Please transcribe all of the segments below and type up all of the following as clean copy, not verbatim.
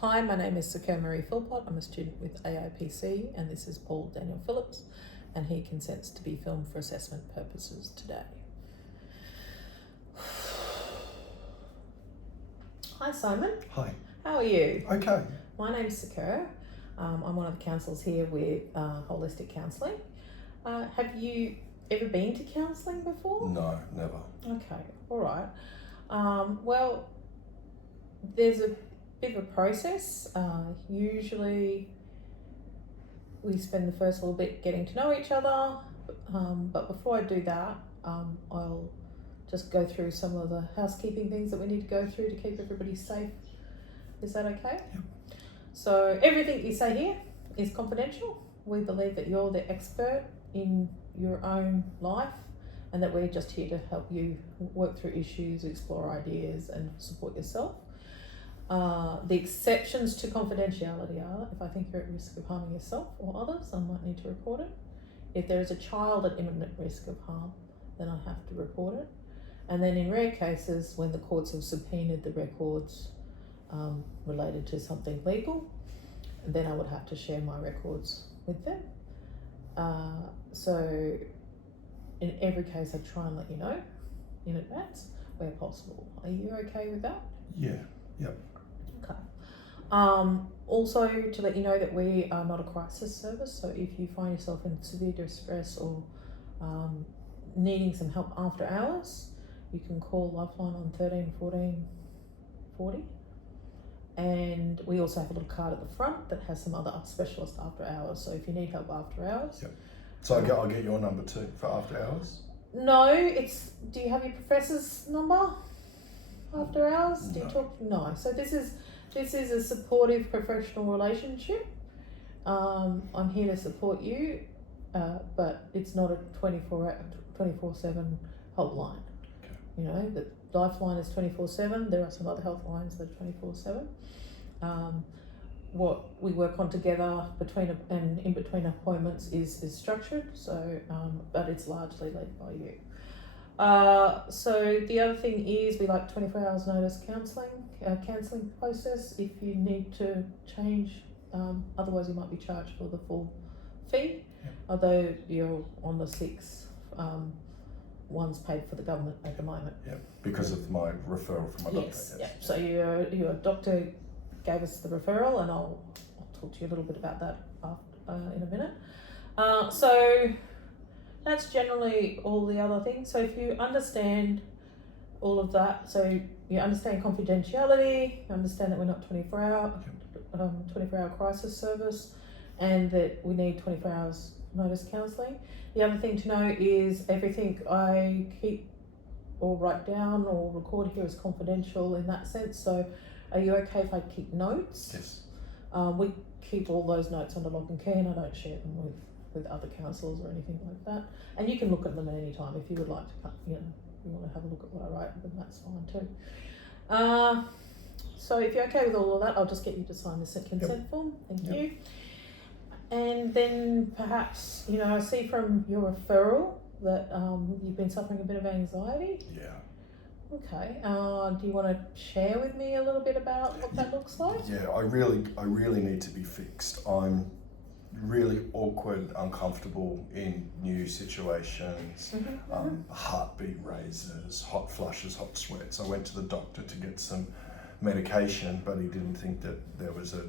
Hi, my name is Sakura Marie Philpott. I'm a student with AIPC, and this is Paul Daniel Phillips, and he consents to be filmed for assessment purposes today. Hi Simon. Hi. How are you? Okay. My name's Sakura. I'm one of the counsellors here with Holistic Counselling. Have you ever been to counselling before? No, never. Okay, all right. Well, there's a bit of a process. Usually we spend the first little bit getting to know each other, but before I do that, I'll just go through some of the housekeeping things that we need to go through to keep everybody safe. Is that okay? Yep. So everything you say here is confidential. We believe that you're the expert in your own life and that we're just here to help you work through issues, explore ideas and support yourself. The exceptions to confidentiality are, if I think you're at risk of harming yourself or others, I might need to report it. If there is a child at imminent risk of harm, then I have to report it. And then in rare cases, when the courts have subpoenaed the records related to something legal, then I would have to share my records with them. So in every case, I try and let you know in advance where possible. Are you okay with that? Yeah. Yep. Okay. Also to let you know that we are not a crisis service, so if you find yourself in severe distress or needing some help after hours, you can call Lifeline on 13 14 40. And we also have a little card at the front that has some other specialist after hours, so if you need help after hours. Yep. So I'll get your number too for after hours? No, do you have your professor's number after hours? Do you talk? No. So this is a supportive professional relationship. I'm here to support you, but it's not a 24/7 helpline. Okay. You know, the Lifeline is 24/7. There are some other helplines that are 24/7. What we work on together in between appointments is structured. So, but it's largely led by you. So the other thing is we like 24 hours notice cancelling process if you need to change, otherwise you might be charged for the full fee. Yep. Although you're on the 6 one's paid for the government at the moment. Yeah, because of my referral from my doctor. Yes, yeah. So your doctor gave us the referral, and I'll talk to you a little bit about that in a minute. So that's generally all the other things. So if you understand all of that, so you understand confidentiality, you understand that we're not 24 hour crisis service, and that we need 24 hours notice counselling. The other thing to know is everything I keep or write down or record here is confidential in that sense. So are you okay if I keep notes? Yes. We keep all those notes under lock and key, and I don't share them with other counsellors or anything like that. And you can look at them at any time if you would like to, if you want to have a look at what I write, then that's fine too. So if you're okay with all of that, I'll just get you to sign this consent form. Thank you. And then perhaps, I see from your referral that you've been suffering a bit of anxiety. Yeah. Okay. Do you want to share with me a little bit about what that looks like? Yeah, I really need to be fixed. I'm really awkward, uncomfortable in new situations. Heartbeat raises, hot flushes, hot sweats. I went to the doctor to get some medication, but he didn't think that there was a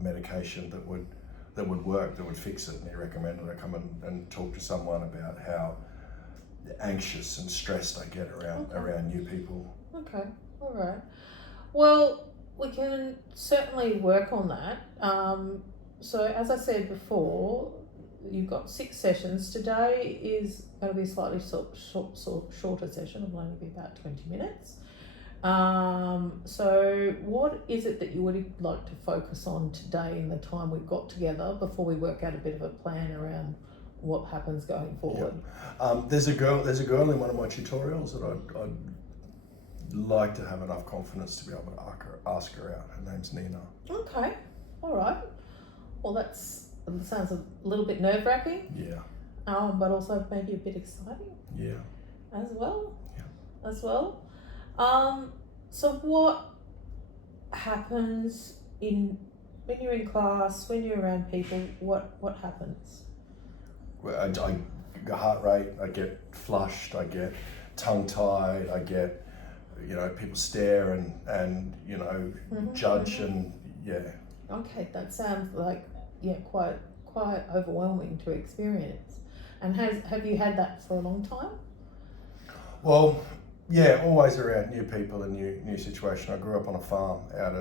medication that would work, that would fix it, and he recommended I come and talk to someone about how anxious and stressed I get around new people. Okay, all right. Well, we can certainly work on that. So as I said before, you've got 6 sessions. Today is going to be a slightly shorter session. It'll only be about 20 minutes. So what is it that you would like to focus on today in the time we've got together before we work out a bit of a plan around what happens going forward? Yeah. There's a girl in one of my tutorials that I'd like to have enough confidence to be able to ask her out. Her name's Nina. Okay, all right. Well, that sounds a little bit nerve-wracking. Yeah. But also maybe a bit exciting. Yeah. As well. Yeah. As well. So what happens when you're in class, when you're around people, what happens? Well, I get heart rate, I get flushed, I get tongue tied, I get, people stare and judge and Okay, that sounds like quite overwhelming to experience. And have you had that for a long time? Well, yeah, always around new people and new situation. I grew up on a farm out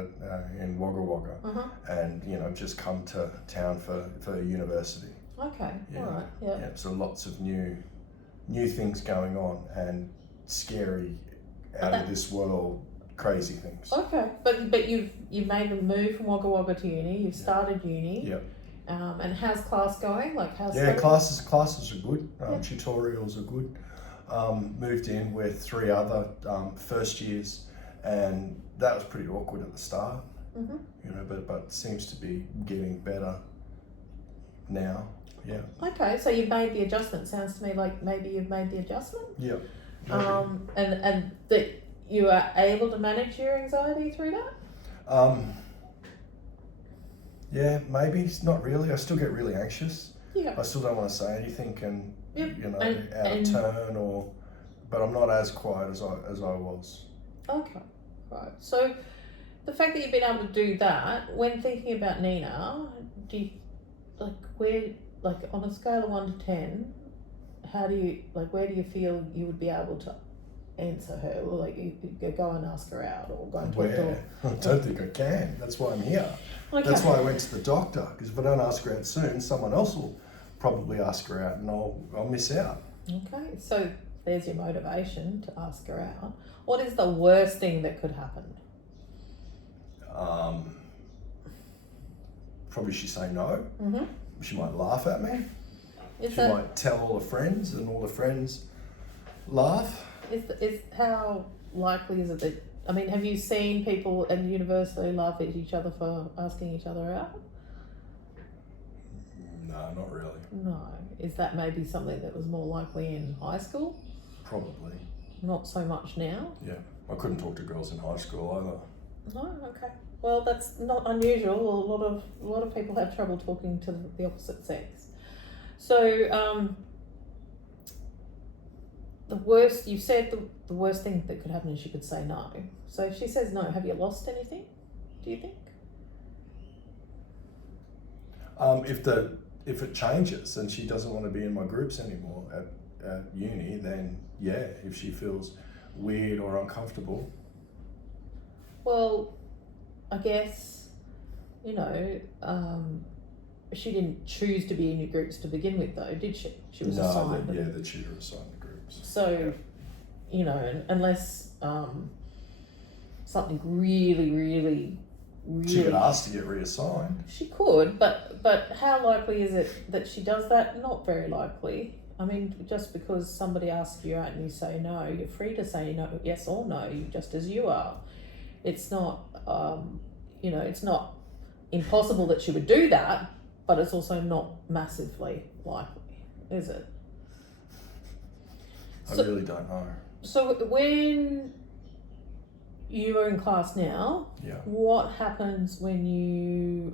in Wagga Wagga, and just come to town for university. Okay, Yeah. all right, yeah. So lots of new things going on and scary, out of this world, crazy things. Okay, but you've made the move from Wagga Wagga to uni. You've started uni. Yep. And how's class going? Like how's classes are good. Tutorials are good. Moved in with 3 other first years, and that was pretty awkward at the start. But seems to be getting better now. Yeah. Okay, so you've made the adjustment. Sounds to me like maybe you've made the adjustment. Yeah. And that you are able to manage your anxiety through that. Yeah, maybe. Not really. I still get really anxious. Yeah. I still don't want to say anything and out and of turn but I'm not as quiet as I was. Okay, right. So the fact that you've been able to do that, when thinking about Nina, do you on a scale of 1 to 10, how do you where do you feel you would be able to answer her, or you go and ask her out, or go and talk to her? I don't think I can. That's why I'm here. Okay. That's why I went to the doctor, because if I don't ask her out soon, someone else will probably ask her out, and I'll miss out. Okay, so there's your motivation to ask her out. What is the worst thing that could happen? Probably she say no. Mm-hmm. She might laugh at me. Might tell all her friends, and all her friends laugh. Is how likely is it that, have you seen people at university laugh at each other for asking each other out? No, not really. No. Is that maybe something that was more likely in high school? Probably. Not so much now? Yeah. I couldn't talk to girls in high school either. No, okay. Well, that's not unusual. A lot of people have trouble talking to the opposite sex. So, you said the worst thing that could happen is she could say no. So if she says no, have you lost anything, do you think? If it changes and she doesn't want to be in my groups anymore at uni, then yeah, if she feels weird or uncomfortable. Well, I guess, she didn't choose to be in your groups to begin with, though, did she? She was assigned. The tutor assigned the groups. So, unless something really, really, really... She could ask to get reassigned. She could, but how likely is it that she does that? Not very likely. Just because somebody asks you out and you say no, you're free to say no, yes or no, just as you are. It's not, it's not impossible that she would do that, but it's also not massively likely, is it? I really don't know. So when you are in class now, what happens when you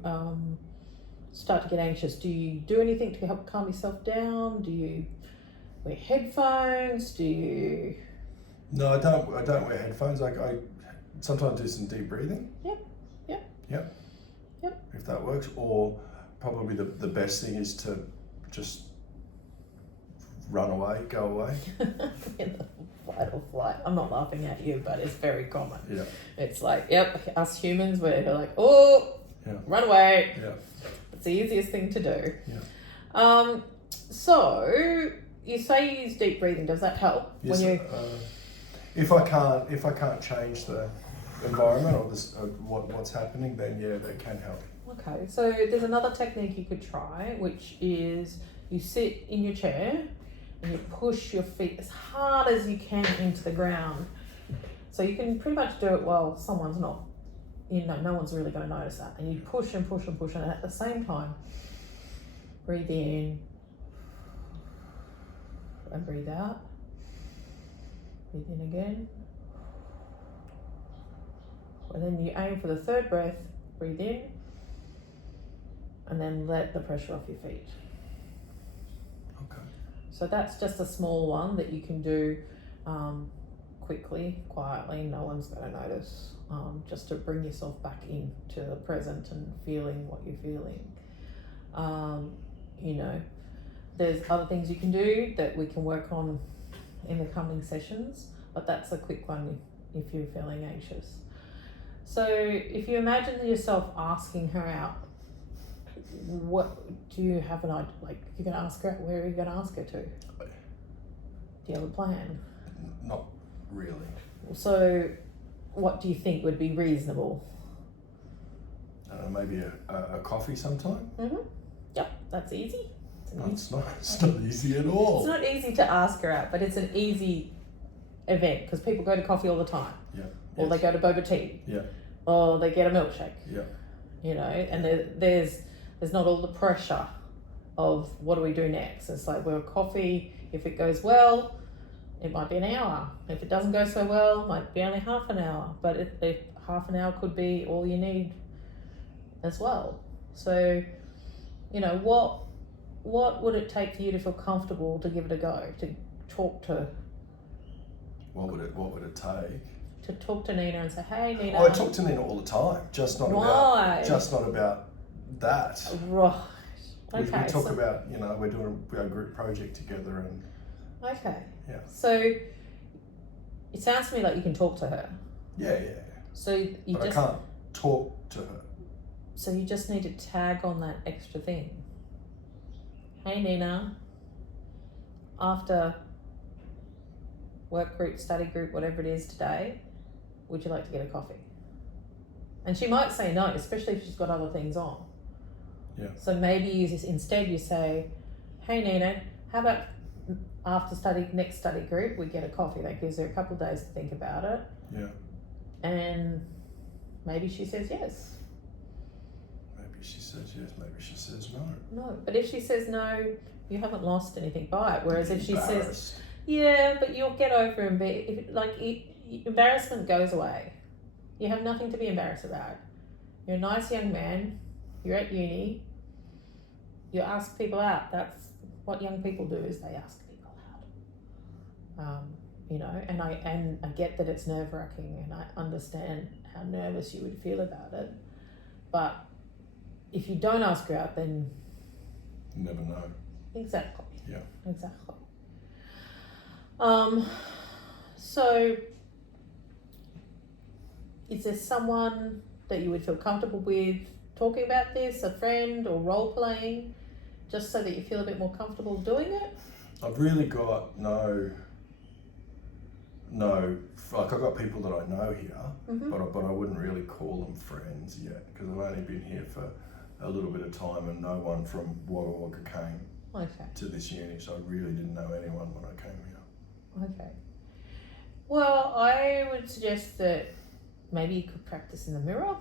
start to get anxious? Do you do anything to help calm yourself down? Do you wear headphones? Do you... No, I don't wear headphones. I sometimes do some deep breathing. Yep. If that works. Or probably the best thing is to just run away, go away. In the fight or flight. I'm not laughing at you, but it's very common. Yeah. It's like, us humans, we're like, run away. Yeah. It's the easiest thing to do. Yeah. So you say you use deep breathing. Does that help? Yes. When you... If I can't change the environment or what's happening, then that can help. Okay, so there's another technique you could try, which is you sit in your chair and you push your feet as hard as you can into the ground. So you can pretty much do it while someone's not, no one's really going to notice that. And you push and push and push, and at the same time, breathe in and breathe out. Breathe in again. And then you aim for the third breath Breathe in. And then let the pressure off your feet. Okay. So that's just a small one that you can do quickly, quietly. No one's going to notice. Just to bring yourself back into the present and feeling what you're feeling. You know, there's other things you can do that we can work on in the coming sessions, but that's a quick one if you're feeling anxious. So if you imagine yourself asking her out, what do you have an idea? Like, you're going to ask her out, where are you going to ask her to? Do you have a plan? Not really. So what do you think would be reasonable? Maybe a coffee sometime? Yep, that's easy. It's not easy at all. It's not easy to ask her out, but it's an easy event because people go to coffee all the time. Yeah. Or they go to boba tea. Yeah. Or they get a milkshake. Yeah. You know, and there's not all the pressure of what do we do next. It's like, well, coffee, if it goes well, it might be an hour. If it doesn't go so well, it might be only half an hour. But if half an hour could be all you need as well. So, you know, what would it take for you to feel comfortable to give it a go, to talk to? What would it take? To talk to Nina and say, hey, Nina. I talk to Nina all the time, just not about that. Right. Okay. We talk about, you know, we're doing a group project together and. Okay. Yeah. So it sounds to me like you can talk to her. Yeah. So you I can't talk to her. So you just need to tag on that extra thing. Hey Nina, after work group, study group, whatever it is today, would you like to get a coffee? And she might say no, especially if she's got other things on. Yeah. So maybe instead you say, hey Nina, how about after next study group, we get a coffee. That gives her a couple of days to think about it. Yeah. And maybe she says yes. Maybe she says yes, maybe she says no. No, but if she says no, you haven't lost anything by it. Whereas if she says, yeah, but you'll get over embarrassment goes away. You have nothing to be embarrassed about. You're a nice young man. You're at uni. You ask people out. That's what young people do, is they ask people out. You know, and I get that it's nerve-wracking, and I understand how nervous you would feel about it. But if you don't ask her out, then you never know. Exactly. Yeah. Exactly. So is there someone that you would feel comfortable with talking about this, a friend or role playing, just so that you feel a bit more comfortable doing it? I've really got no, like I've got people that I know here, but I wouldn't really call them friends yet, because I've only been here for a little bit of time and no one from Wagga Wagga came to this uni, so I really didn't know anyone when I came here. Okay. Well, I would suggest that maybe you could practice in the mirror.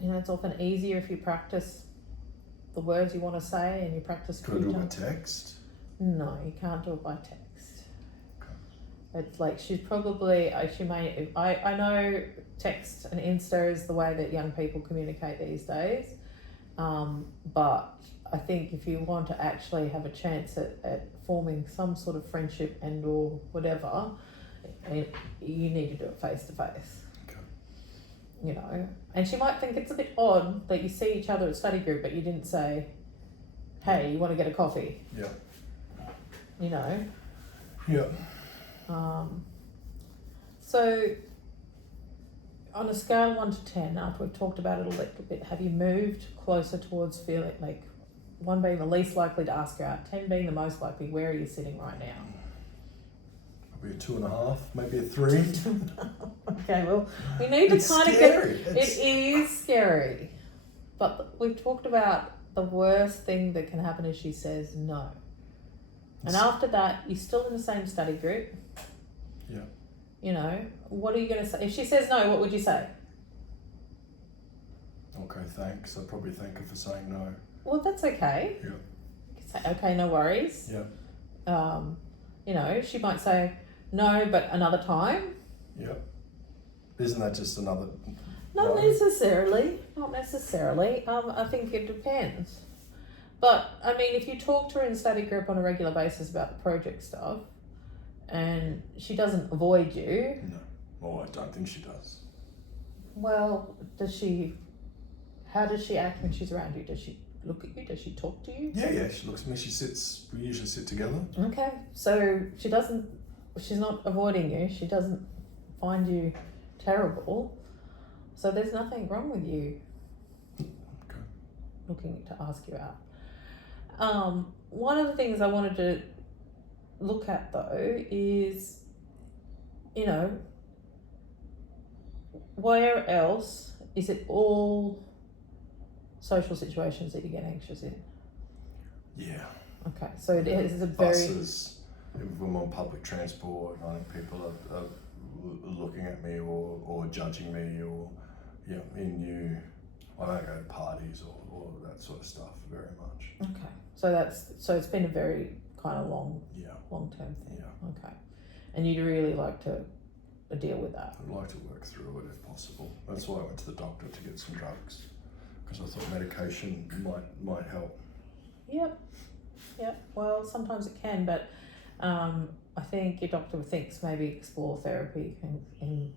You know, it's often easier if you practice the words you want to say and you practice. Could I do it by text? No, you can't do it by text. Okay. It's like she's probably, I know text and Insta is the way that young people communicate these days. But I think if you want to actually have a chance at forming some sort of friendship and or whatever, you need to do it face to face. Okay. You know, and she might think it's a bit odd that you see each other at study group, but you didn't say, hey, you want to get a coffee? Yeah. You know? Yeah. So on a scale of 1 to 10, after we've talked about it a little bit, have you moved closer towards feeling like 1 being the least likely to ask her out, 10 being the most likely? Where are you sitting right now? Probably a 2.5, maybe a 3. Okay, well, we need to kind of it is scary. But we've talked about the worst thing that can happen is she says no. And after that, you're still in the same study group. Yeah. You know, what are you going to say? If she says no, what would you say? Okay, thanks. I'd probably thank her for saying no. Well, that's okay. Yeah. You can say, okay, no worries. Yeah. You know, she might say no, but another time. Yeah. Isn't that just another? Not necessarily. Not necessarily. I think it depends. But I mean, if you talk to her in study group on a regular basis about the project stuff, and she doesn't avoid you. No. Well, I don't think she does. Well, does she? How does she act when she's around you? Does she look at you? Does she talk to you? Yeah. She looks at me. She sits. We usually sit together. Okay, so she doesn't. She's not avoiding you. She doesn't find you terrible. So there's nothing wrong with you. Okay. Looking to ask you out. One of the things I wanted to look at though is, you know, where else is it all social situations that you get anxious in? Yeah. Okay, so it is a very... Buses, if I'm on public transport, I think people are looking at me or judging me, or I don't go to parties or that sort of stuff very much. Okay, so it's been a very kind of long term thing. Yeah. Okay, and you'd really like to deal with that. I'd like to work through it if possible. That's why I went to the doctor to get some drugs, because I thought medication might help. Yep. Well, sometimes it can, but I think your doctor thinks maybe explore therapy, and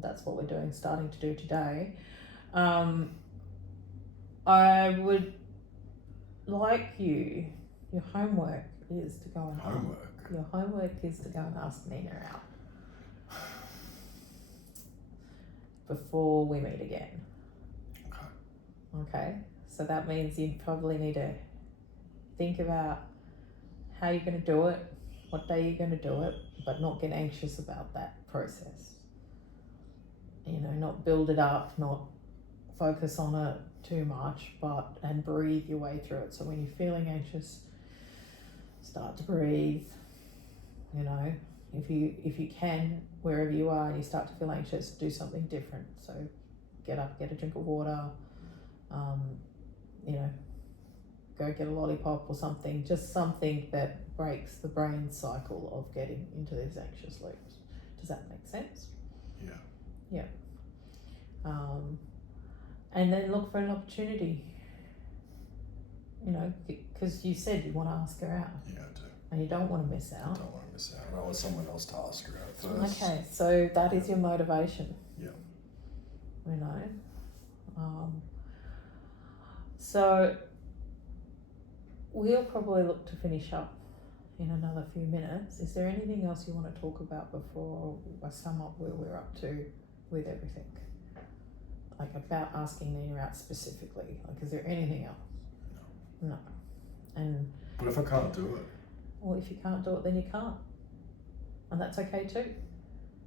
that's what we're doing, starting to do today. I would like your homework is to go and Your homework is to go and ask Nina out before we meet again. Okay. So that means you probably need to think about how you're going to do it, what day you're going to do it, but not get anxious about that process. You know, not build it up, not focus on it too much, and breathe your way through it. So when you're feeling anxious, start to breathe. You know, if you can, wherever you are and you start to feel anxious, do something different. So get up, get a drink of water, you know, go get a lollipop or something, just something that breaks the brain cycle of getting into these anxious loops. Does that make sense? Yeah. And then look for an opportunity, you know, because you said you want to ask her out. Yeah, I do. And you don't want to miss out. I don't want to miss out. I want someone else to ask her out first. Okay, so that is your motivation. Yeah. You know. So we'll probably look to finish up in another few minutes. Is there anything else you want to talk about before I sum up where we're up to with everything? Like about asking Nina out specifically. Like, is there anything else? No. And but if I can't do it? Well, if you can't do it, then you can't. And that's okay too.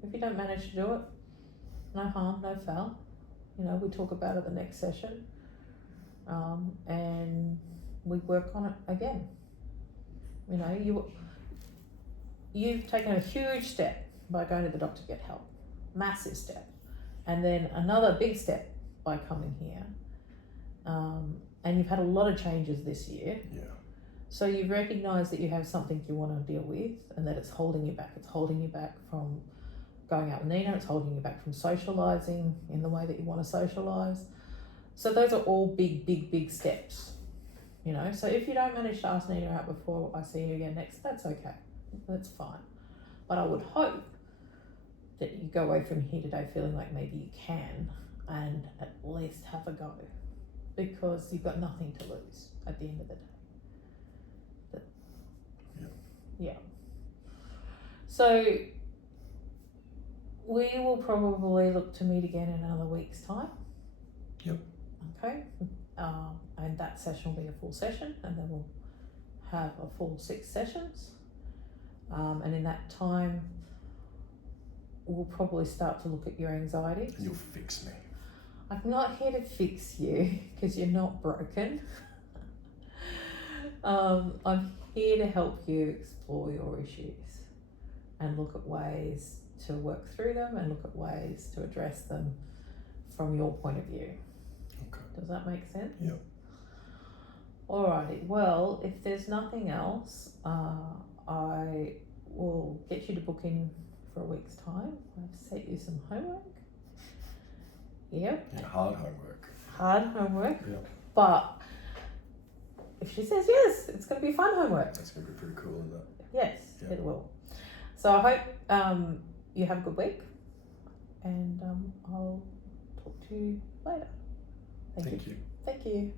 If you don't manage to do it, no harm, no foul. You know, we talk about it the next session. And we work on it again. You know, you've taken a huge step by going to the doctor to get help. Massive step. And then another big step by coming here. And you've had a lot of changes this year. Yeah. So you've recognised that you have something you want to deal with and that it's holding you back. It's holding you back from going out with Nina. It's holding you back from socialising in the way that you want to socialise. So those are all big steps. You know, so if you don't manage to ask Nina out before I see you again next, that's okay. That's fine. But I would hope that you go away from here today feeling like maybe you can and at least have a go, because you've got nothing to lose at the end of the day. Yeah. So we will probably look to meet again in another week's time. Yep. Okay. And that session will be a full session, and then we'll have a full 6 sessions. And in that time, we'll probably start to look at your anxieties. And you'll fix me. I'm not here to fix you because you're not broken. I'm here to help you explore your issues and look at ways to work through them and look at ways to address them from your point of view. Okay. Does that make sense? Yeah. Alrighty, well, if there's nothing else, I will get you to book in for a week's time. I've set you some homework. Yep. Yeah, hard homework. Hard homework. Yeah. But if she says yes, it's going to be fun homework. That's going to be pretty cool, isn't it? Yes, Yeah. it will. So I hope you have a good week, and I'll talk to you later. Thank you. Thank you.